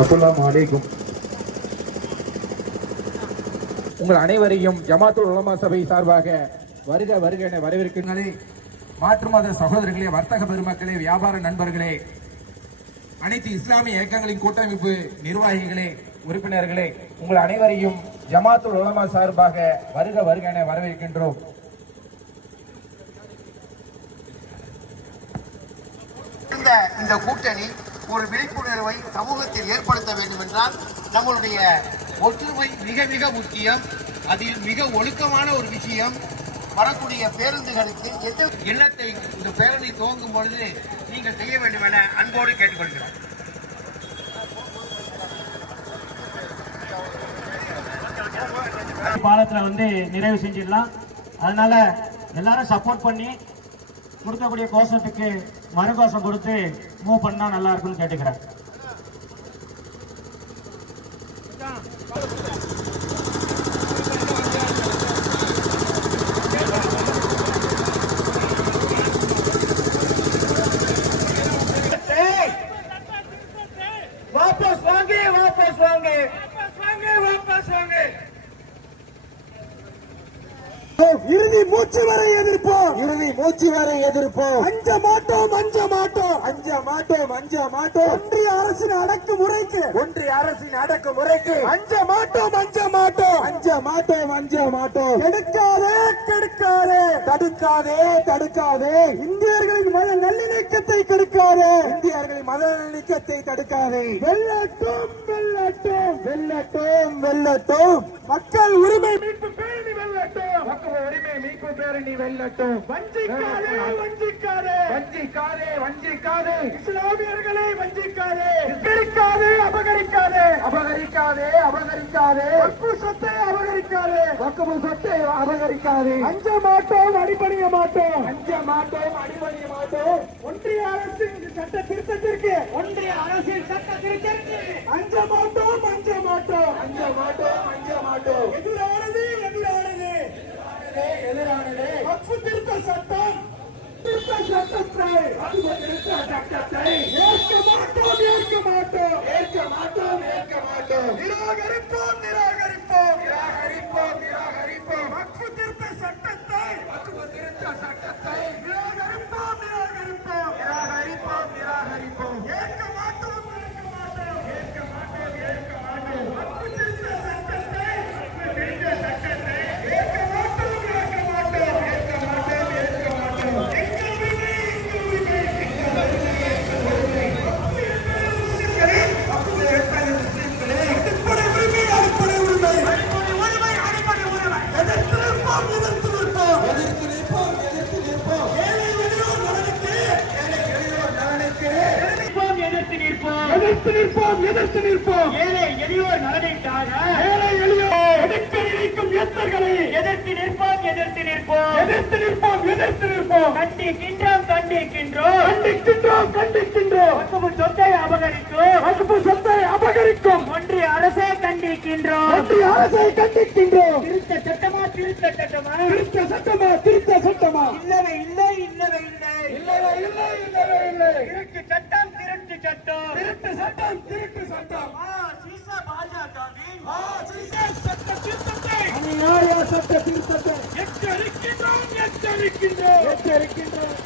அஸ்ஸலாமு அலைக்கும். உங்கள் அனைவரையும் ஜமாத்துல் உலமா சபை சார்பாக வருக வருக என வரவேற்கிறீர்களே. மாற்று மத சகோதரர்களே, வர்த்தக பெருமக்களே, வியாபார நண்பர்களே, அனைத்து இஸ்லாமிய இயக்கங்களின் கூட்டமைப்பு நிர்வாகிகளே, உறுப்பினர்களே, உங்கள் அனைவரையும் ஜமாத்துல் உலமா சார்பாக வருக வருக என வரவேற்கின்றோம். இந்த கூட்டணி ஒரு விழிப்புணர்வை சமூகத்தில் ஏற்படுத்த வேண்டும் என்றால் நம்மளுடைய ஒற்றுமை மிக மிக முக்கியம். அதில் மிக ஒழுக்கமான ஒரு விஷயம், வரக்கூடிய பேருந்துகளுக்கு எண்ணத்தை இந்த பேரணி துவங்கும் பொழுது நீங்கள் செய்ய வேண்டும் என அன்போடு கேட்டுக்கொள்கிறோம். பாலத்தில் நிறைவு செஞ்சிடலாம். அதனால எல்லாரும் சப்போர்ட் பண்ணி கொடுக்கக்கூடிய கோஷத்துக்கு மறுகோஷம் கொடுத்து மூவ் பண்ணா நல்லா இருக்கும்னு கேட்டுக்கிறேன். வாபஸ் வாங்க வாபஸ் வாங்க வாபஸ் வாங்க. இறுதி மூச்சு வரை எதிர்ப்போம், இறுதி மூச்சு வரை எதிர்ப்போம். அஞ்ச மாட்டோம் அஞ்ச மாட்டோம் அஞ்ச மாட்டோம் அஞ்ச மாட்டோம். ஒன்றிய அரசின் அடக்குமுறைக்கு, ஒன்றிய அரசின் அடக்குமுறைக்கு அஞ்ச மாட்டோம் அஞ்ச மாட்டோம் அஞ்ச மாட்டோம் அஞ்ச மாட்டோம். கெடுக்காதே கெடுக்காதே, தடுக்காதே தடுக்காதே. இந்தியர்களின் மத நல்லிணக்கத்தை கெடுக்காதே, இந்தியர்களின் மத நல்லிணக்கத்தை தடுக்காதே. வெல்லட்டும் வெல்லட்டும் வெல்லட்டும் வெல்லட்டும். மக்கள் உரிமை மீட்பு பேரணி வெல்லட்டும், மக்கள் உரிமை மீட்பு பேரணி வெல்லட்டும். வஞ்சிக்காதே வஞ்சிக்காதே வஞ்சிக்காதே வஞ்சிக்காதே. இஸ்லாமியர்களை வஞ்சிக்காதே, பிரிக்காதே, அபகரிக்காதே அபகரிக்காதே அபகரிக்காதே. வக்ஃபு சொத்தை அபகரிக்காதே, வக்ஃபு சொத்தை அபகரிக்காதே. அஞ்ச மாட்டோம் அடிபணிய மாட்டோம், அஞ்ச மாட்டோம் அடிபணிய மாட்டோம். ஒன்றிய அரசின் சட்ட திருத்தத்திற்கு, ஒன்றிய அரசின் சட்ட திருத்தத்திற்கு அஞ்ச மாட்டோம் அஞ்ச மாட்டோம் அஞ்ச மாட்டோம் அஞ்ச மாட்டோம். எதிரானது எதிரானது எதிரானது. வக்ஃபு திருத்த சட்டம், திருத்த சட்டத்தை, திருத்த சட்டத்தை ஏற்க மாட்டோம் ஏற்க மாட்டோம் ஏற்க மாட்டோம் ஏற்க மாட்டோம். நிராகரிப்போம் நிராகரிப்போம் நிராகரிப்போம் நிராகரிப்போம். வக்ஃபு திருத்த சட்டத்தை, வக்ஃபு திருத்த சட்டத்தை நிராகரிப்போம் நிராகரிப்போம் நிராகரிப்போம் நிராகரிப்போம். ஏற்க மாட்டோம் ஏற்க மாட்டோம் ஏற்க மாட்டோம் ஏற்க மாட்டோம். வக்ஃபு திருத்த சட்டத்தை, வக்ஃபு திருத்த சட்டத்தை ஏற்க மாட்டோம் ஏற்க மாட்டோம் ஏற்க மாட்டோம் ஏற்க மாட்டோம். எங்கள் உரிமை எங்கள் உரிமை எங்கள் உரிமை அடிப்படை உரிமை அடிப்படை உரிமை அடிப்படை உரிமை அடிப்படை உரிமை. எதிர்த்து நிற்போம் எதிர்த்து நிற்போம் எதிர்த்து நிற்போம் எதிர்த்து நிற்போம். ஏழை எளியோர் நலனுக்கு, ஏழை எளியோர் நலனுக்கு எதிர்த்து நிற்போம் எதிர்த்து நிற்போம் எதிர்த்து நிற்போம். ஏழை எளியோர் நலனுக்காக, ஏழை எளியோர் எதிர்த்து நிற்கும் எத்தர்களை எதிர்த்து நிற்போம் எதிர்த்து நிற்போம் எதிர்த்து நிற்போம் எதிர்த்து நிற்போம். கண்டிக்கின்றோம் கண்டிக்கின்றோம் கண்டிக்கின்றோம் கண்டிக்கின்றோம். வக்ஃபு சொத்தை அபகரிக்கும், வக்ஃபு சொத்தை அபகரிக்கும் ஒன்றிய அரசை கண்டிக்கின்றோம், ஒன்றிய அரசை கண்டிக்கின்றோம். திருத்த சட்டமா திருத்த சட்டமா திருத்த சட்டமா திருத்த சட்டமா. இல்லவே இல்லை இல்லவே இல்லை இல்லவே இல்லை இல்லவே இல்லை. திருட்டு சட்டம் திருட்டு சட்டம் திருட்டு சட்டம் திருட்டு சட்டம். சீசா பாஜகவின் சீசா சட்ட திருத்தத்தை, அநியாய சட்ட திருத்தத்தை எச்சரிக்கின்றோம் எச்சரிக்கின்றோம் எச்சரிக்கின்றோம்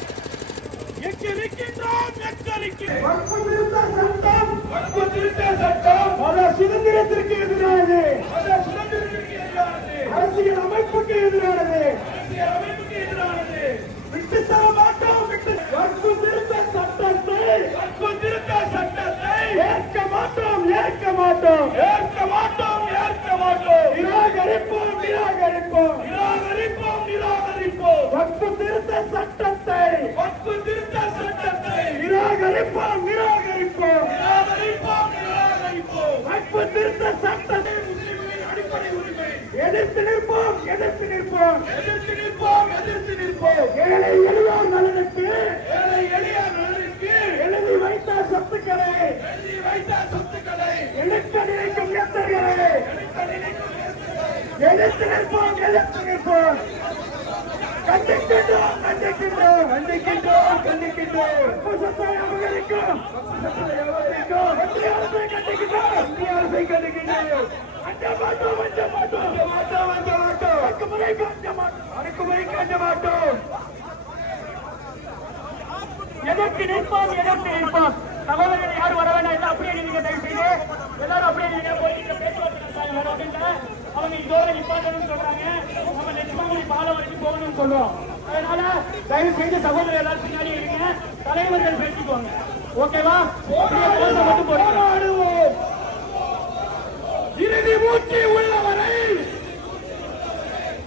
எச்சரிக்கின்றோம் எச்சரிக்கின்றோம். வக்ஃபு திருத்த சட்டம், வக்ஃபு திருத்த சட்டம் மத சுதந்திரத்திற்கு எதிரானது, மத சுதந்திரத்திற்கு எதிரானது. அரசியல் அமைப்புக்கு எதிரானது, அரசியல் அமைப்புக்கு எதிரானது. விட்டு தர மாட்டோம் விட்டு. வக்ஃபு திருத்த சட்டத்தை, வக்ஃபு திருத்த சட்டத்தை ஏற்க மாட்டோம் ஏற்க மாட்டோம் ஏற்க மாட்டோம் ஏற்க மாட்டோம். நிராகரிப்போம் நிராகரிப்போம் நிராகரிப்போம் நிராகரிப்போம். வக்ஃபு திருத்த சட்டத்தை, வக்ஃபு திருத்த சட்டத்தை நிராகரிப்போம் நிராகரிப்போம் நிராகரிப்போம் நிராகரிப்போம். வக்ஃபு திருத்த சட்டத்தை அடிப்படை உரிமை எதிர்த்து நிற்போம் எதிர்த்து நிற்போம் எதிர்த்து நிற்போம் எதிர்த்து நிற்போம். ஏழை எளியோர் நலனுக்கு, ஏழை எளியோர் நலனுக்கு எழுதி வைத்த சொத்துக்களை, எழுதி வைத்த சொத்துக்களை எடுக்க நினைக்கும் எத்தர்களை எதிர்த்து நிற்போம் எதிர்த்து நிற்போம். கண்டிக்கின்றோம் கண்டிக்கின்றோம் கண்டிக்கின்றோம் கண்டிக்கின்றோம். சொத்தை அபகரிக்கும், சொத்தை அபகரிக்கும் ஒன்றிய அரசை கண்டிக்கின்றோம் அரசை கண்டிக்கின்றோம். அஞ்ச மாட்டோம், அஞ்ச மாட்டோம், அஞ்ச மாட்டோம், அஞ்ச மாட்டோம். அடக்குமுறைக்கு அஞ்ச மாட்டோம், அடக்குமுறைக்கு அஞ்ச மாட்டோம். எதற்கு நிற்போம், எதற்கு நிற்போம். சகோதரர்கள் யாரும் வர வேண்டாம். எல்லாம் அப்படியே நீங்க தயவு செய்து எல்லாரும் அப்படியே நீங்க போய் பேச்சுவார்த்தை வர அப்படின்ட்டு அவங்க இதோட நிப்பாட்டணும்னு சொல்றாங்க. நம்ம நெடுமாங்குடி பாலம் வரைக்கும் போகணும்னு சொல்றோம். அதனால தயவு செய்து சகோதரர் எல்லாரும் பின்னாடி இருங்க. தலைவர்கள் பேசிக்கோங்க. ஓகேவா? மட்டும் போராடுவோம். இறுதி மூச்சு உள்ளவரை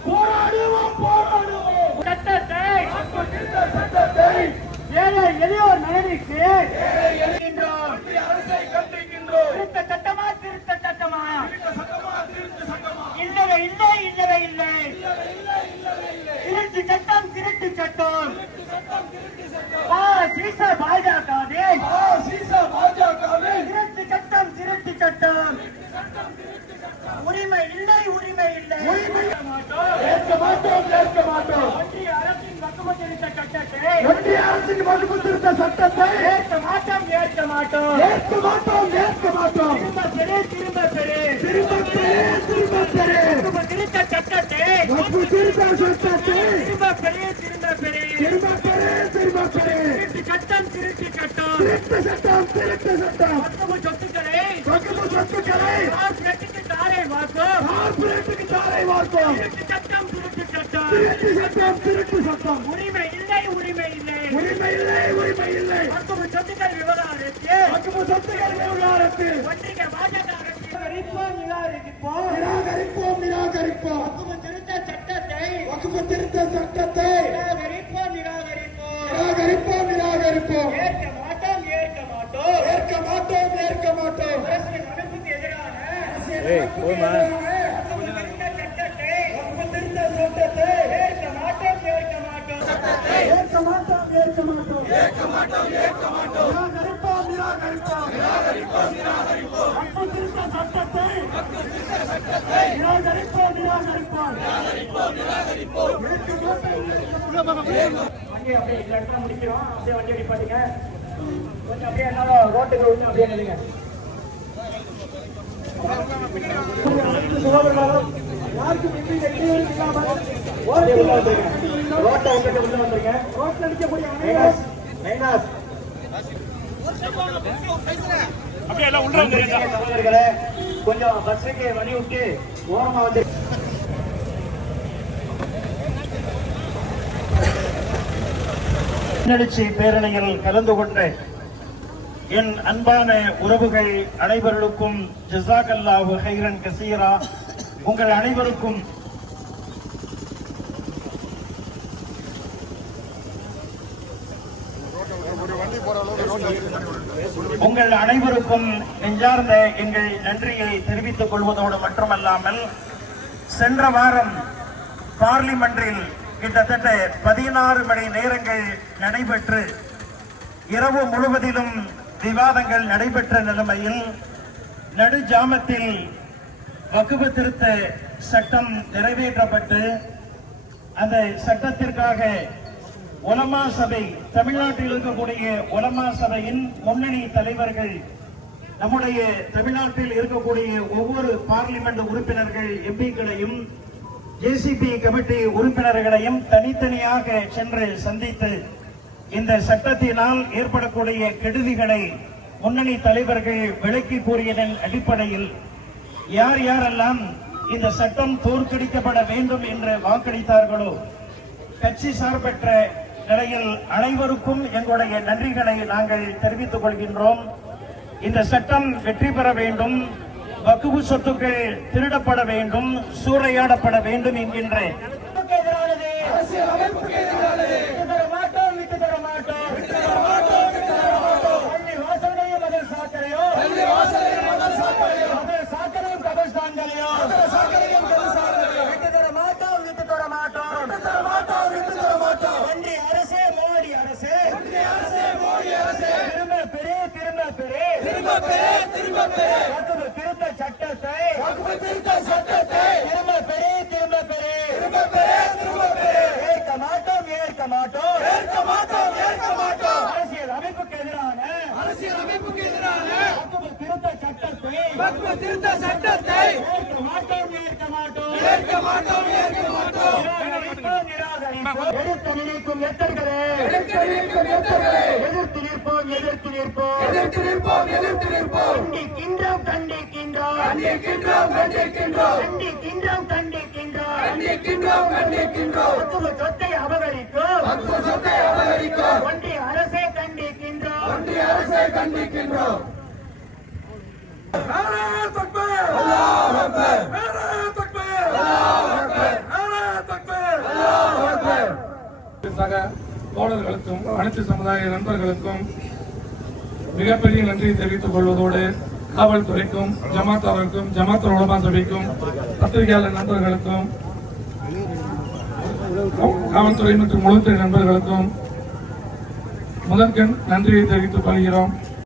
போராடுவோம், போராடுவோம். சட்டத்தை ஏழை எளியோர் நலனுக்கு அரசை கண்டிக்கின்றோம். திருத்த சட்டமா, திருத்த சட்டமா, இல்லவே இல்லை, இல்லவே இல்லை. திருட்டு சட்டம், திருட்டு சட்டம். பாஜகவே திருட்டு சட்டம், திருட்டு சட்டம். உரிமை இல்லை, உரிமை இல்லை. ஏற்க மாட்டோம், ஏற்க மாட்டோம். ஒன்றிய அரசின் வகுப்பு திருத்த சட்டத்தை, ஒன்றிய அரசின் வகுப்பு திருத்த சட்டத்தை ஏற்க மாட்டோம், ஏற்க மாட்டோம், ஏற்க மாட்டோம், ஏற்க மாட்டோம். திரும்ப பெரு, திரும்ப பெரு, திரும்ப பெரு, திரும்ப பெரு. வகுப்பு திருத்த சட்டத்தை, வகுப்பு திருத்த சட்டத்தை திரும்ப பெரு, திரும்ப பெரு, திரும்ப பெரு, திரும்ப பெரு. திருட்டு சட்டம், திருட்டு சட்டம், திருட்டு சட்டம், திருட்டு சட்டம். வகுப்பு சொத்துக்களை, வகுப்பு சொத்துக்களை கார்ப்பரேட்டுக்கு தாரை வார்க்கும், கார்ப்பரேட்டுக்கு தாரை வார்க்கும். திருட்டு சட்டம், திருட்டு சட்டம், திருட்டு சட்டம், திருட்டு சட்டம். உரிமை இல்லை, உரிமை இல்லை, உரிமை இல்லை, உரிமை இல்லை. வகுப்பு சொத்துக்கள் விவகாரத்தில், வகுப்பு சொத்துக்கள் விவகாரத்தில் ஒன்றிய பாஜக நிராகரிப்போம், நிராகரிப்போம், நிராகரிப்போம், நிராகரிப்போம். வகுப்பு திருத்த சட்டத்தை, வகுப்பு திருத்த சட்டத்தை நிராகரிப்போம், நிராகரிப்போம், நிராகரிப்போம், நிராகரிப்போம். ஏற்க மாட்டோம், ஏற்க மாட்டோம், ஏற்க மாட்டோம், ஏற்க மாட்டோம். அரசியல் அமைப்புக்கு எதிரான முடிக்கிறோம். அப்படியே வண்டி அடிப்பாட்டீங்க. கொஞ்சம் அப்படியே என்னாலும் ரோட்டுக்கு விட்டு அப்படியே நில்லுங்க. கொஞ்சம் பஸ்ஸுக்கு வழி விட்டு ஓரமா வந்து முன்னெடுச்சி பேரணியில் கலந்து கொண்ட என் அன்பான உறவுகள் அனைவருக்கும் ஜஸாக்கல்லாஹு ஹைரன் கசீரா. உங்கள் அனைவருக்கும் நெஞ்சார்ந்த எங்கள் நன்றியை தெரிவித்துக் கொள்வதோடு மட்டுமல்லாமல், சென்ற வாரம் பார்லிமென்றில் கிட்டத்தட்ட 16 மணி நேரங்கள் நடைபெற்று இரவு முழுவதிலும் விவாதங்கள் நடைபெற்ற நிலைமையில் நடுஜாமத்தில் வக்ஃப் திருத்த சட்டம் நிறைவேற்றப்பட்டு அந்த சட்டத்திற்காக உலமா சபை, தமிழ்நாட்டில் இருக்கக்கூடிய உலமா சபையின் முன்னணி தலைவர்கள், நம்முடைய தமிழ்நாட்டில் இருக்கக்கூடிய ஒவ்வொரு பார்லிமெண்ட் உறுப்பினர்கள் எம்பிக்களையும் ஜேசிபி கமிட்டி உறுப்பினர்களையும் தனித்தனியாக சென்று சந்தித்து இந்த சட்டத்தினால் ஏற்படக்கூடிய கெடுதிகளை முன்னணி தலைவர்கள் விளக்கி கூறியதன் அடிப்படையில் யார் யாரெல்லாம் இந்த சட்டம் தோற்கடிக்கப்பட வேண்டும் என்று வாக்களித்தார்களோ கட்சி சார்பற்ற நிலையில் அனைவருக்கும் எங்களுடைய நன்றிகளை நாங்கள் தெரிவித்துக் கொள்கின்றோம். இந்த சட்டம் வெற்றி பெற வேண்டும், வக்ஃப் சொத்துக்கள் திருடப்பட வேண்டும், சூறையாடப்பட வேண்டும் என்கின்ற திருத்த சட்டத்தை ஏற்க மாட்டோம், ஏற்க மாட்டோம், ஏற்க மாட்டோம், ஏற்க மாட்டோம். அரசியல் அமைப்புக்கு எதிரான திருத்த சட்டத்தை எடுத்து நினைக்கும் எத்தர்களே எதிர்த்து நிற்போம் கண்டிக்கின்றோம் சொத்தை அபகரிக்கும் ஒன்றிய அரசை கண்டிக்கின்றோம் சக தோழர்களுக்கும் அனைத்து சமுதாய நண்பர்களுக்கும் மிகப்பெரிய நன்றியை தெரிவித்துக் கொள்வதோடு காவல்துறைக்கும் ஜமாத்தாருக்கும் ஜமாத் உலமா சபைக்கும் பத்திரிகையாளர் நண்பர்களுக்கும் காவல்துறை மற்றும் உளவுத்துறை நண்பர்களுக்கும் முதற்கண் நன்றியை தெரிவித்துக் கொள்கிறோம்.